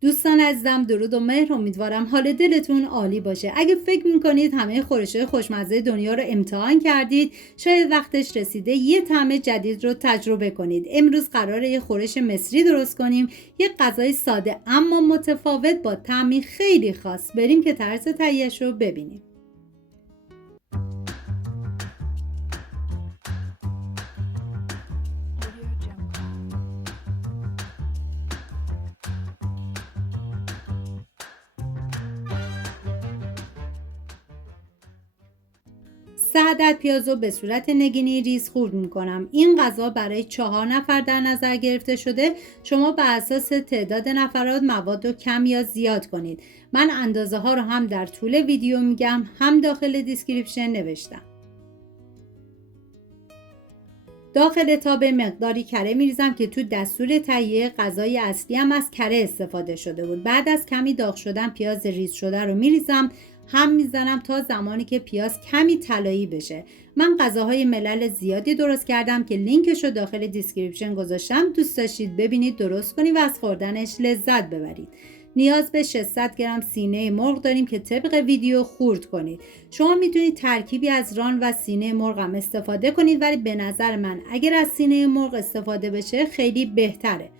دوستان عزیزم، درود و مهر. امیدوارم حال دلتون عالی باشه. اگه فکر میکنید همه خورش‌های خوشمزه دنیا رو امتحان کردید، شاید وقتش رسیده یه طعم جدید رو تجربه کنید. امروز قراره یه خورش مصری درست کنیم، یه غذای ساده اما متفاوت با طعمی خیلی خاص. بریم که طرز تهیه‌اش رو ببینیم. سه عدد پیاز رو به صورت نگینی ریز خورد میکنم. این غذا برای 4 نفر در نظر گرفته شده. شما بر اساس تعداد نفرات مواد رو کم یا زیاد کنید. من اندازه ها رو هم در طول ویدیو میگم، هم داخل دیسکریپشن نوشتم. داخل تاب مقداری کره میریزم که تو دستور تهیه غذای اصلی هم از کره استفاده شده بود. بعد از کمی داغ شدن پیاز ریز شده رو میریزم، هم میزنم تا زمانی که پیاز کمی طلایی بشه. من غذاهای ملل زیادی درست کردم که لینکش رو داخل دیسکریپشن گذاشتم. دوست داشتید ببینید، درست کنید و از خوردنش لذت ببرید. نیاز به 600 گرم سینه مرغ داریم که طبق ویدیو خورد کنید. شما میتونید ترکیبی از ران و سینه مرغ هم استفاده کنید، ولی به نظر من اگر از سینه مرغ استفاده بشه خیلی بهتره.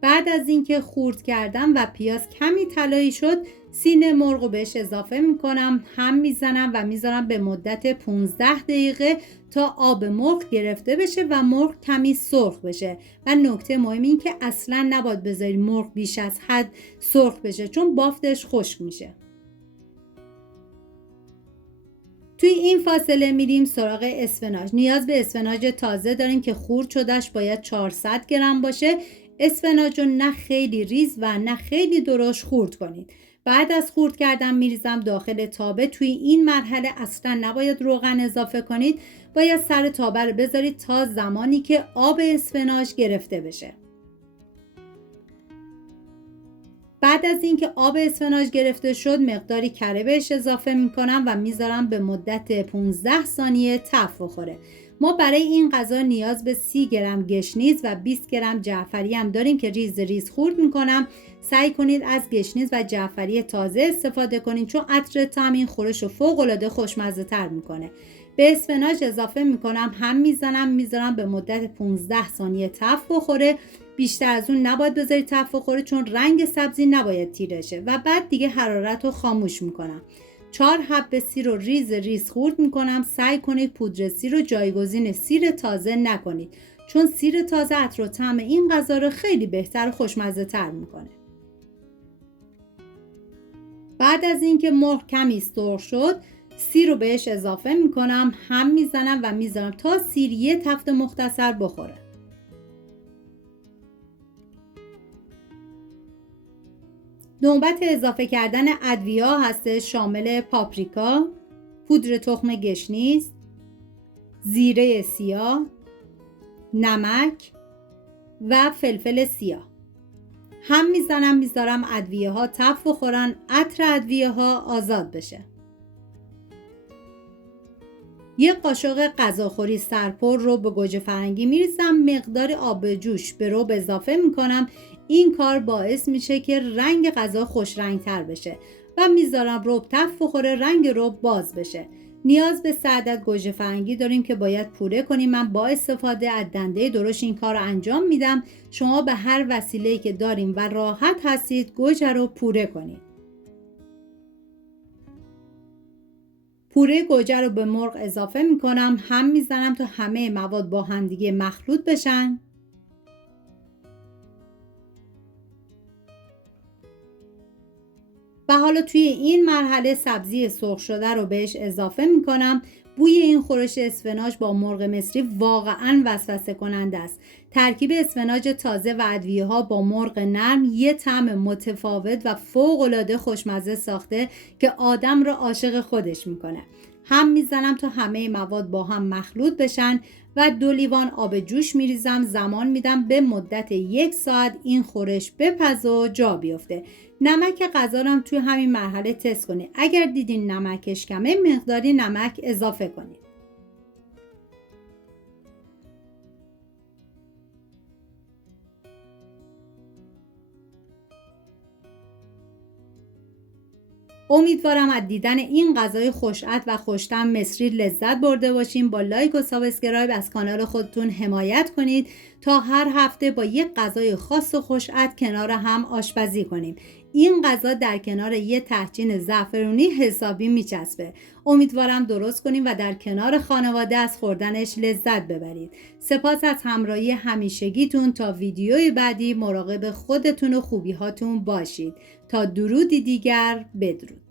بعد از اینکه خورد کردم و پیاز کمی طلایی شد، سینه مرغ رو بهش اضافه میکنم، هم میزنم و میذارم به مدت 15 دقیقه تا آب مرغ گرفته بشه و مرغ کمی سرخ بشه. و نکته مهم این که اصلا نباید بذارید مرغ بیش از حد سرخ بشه، چون بافتش خشک میشه. توی این فاصله میریم سراغ اسفناج. نیاز به اسفناج تازه داریم که خورد شدهش باید 400 گرم باشه. اسفناج رو نه خیلی ریز و نه خیلی درشت خورد کنید. بعد از خورد کردن میریزم داخل تابه. توی این مرحله اصلا نباید روغن اضافه کنید. باید سر تابه رو بذارید تا زمانی که آب اسفناج گرفته بشه. بعد از اینکه آب اسفناج گرفته شد، مقداری کره بهش اضافه میکنم و میذارم به مدت 15 ثانیه تفت بخوره. ما برای این غذا نیاز به 30 گرم گشنیز و 20 گرم جعفری هم داریم که ریز ریز خورد میکنم. سعی کنید از گشنیز و جعفری تازه استفاده کنید، چون عطر طعم این خورش رو فوق العاده خوشمزه تر میکنه. به اسفناج اضافه میکنم، هم میذارم به مدت 15 ثانیه تفت بخوره. بیشتر از اون نباید بذارید تفت بخوره، چون رنگ سبزی نباید تیره شه. و بعد دیگه حرارت رو خاموش میکنم. 4 حبه سیر رو ریز ریز خورد میکنم. سعی کنید پودر سیر رو جایگزین سیر تازه نکنید، چون سیر تازه عطر و طعم این غذا رو خیلی بهتر و خوشمزه تر میکنه. بعد از اینکه مرغ کمی سرخ شد، سیر رو بهش اضافه میکنم، هم میزنم و میذارم تا سیر یه تفت مختصر بخوره. نوبت اضافه کردن ادویه هستش، شامل پاپریکا، پودر تخم گشنیز، زیره سیاه، نمک و فلفل سیاه. هم میذارم ادویه ها تفت بخورن، عطر ادویه ها آزاد بشه. یک قاشق غذاخوری سرپر رو به گوجه فرنگی میریزم. مقدار آب جوش به رب اضافه میکنم. این کار باعث میشه که رنگ غذا خوش رنگ تر بشه و میذارم رب تفت بخوره، رنگ رب باز بشه. نیاز به 3 عدد گوجه فرنگی داریم که باید پوره کنیم. من با استفاده از دنده درشت این کار رو انجام میدم. شما به هر وسیله‌ای که داریم و راحت هستید گوجه رو پوره کنید. پوره گوجه رو به مرغ اضافه میکنم، هم میزنم تا همه مواد با همدیگه مخلوط بشن. و حالا توی این مرحله سبزی سرخ شده رو بهش اضافه میکنم. بوی این خورش اسفناج با مرغ مصری واقعا وسوسه کننده است. ترکیب اسفناج تازه و ادویه ها با مرغ نرم یه طعم متفاوت و فوق العاده خوشمزه ساخته که آدم رو عاشق خودش میکنه. هم میزنم تا همه مواد با هم مخلوط بشن و 2 لیوان آب جوش میریزم. زمان میدم به مدت 1 ساعت این خورش بپزه و جا بیفته. نمک غذا رو هم توی همین مرحله تست کنید. اگر دیدین نمکش کمه، مقداری نمک اضافه کنید. امیدوارم از دیدن این غذای خوش‌عطر و خوش‌طعم مصری لذت برده باشین. با لایک و سابسکرایب از کانال خودتون حمایت کنید تا هر هفته با یک غذای خاص و خوش‌عطر کنار هم آشپزی کنیم. این غذا در کنار یه تهچین زعفرونی حسابی میچسبه. امیدوارم درست کنیم و در کنار خانواده از خوردنش لذت ببرید. سپاس از همراهی همیشگیتون. تا ویدیوی بعدی مراقب خودتون و خوبی هاتون باشید. تا درودی دیگر، بدرود.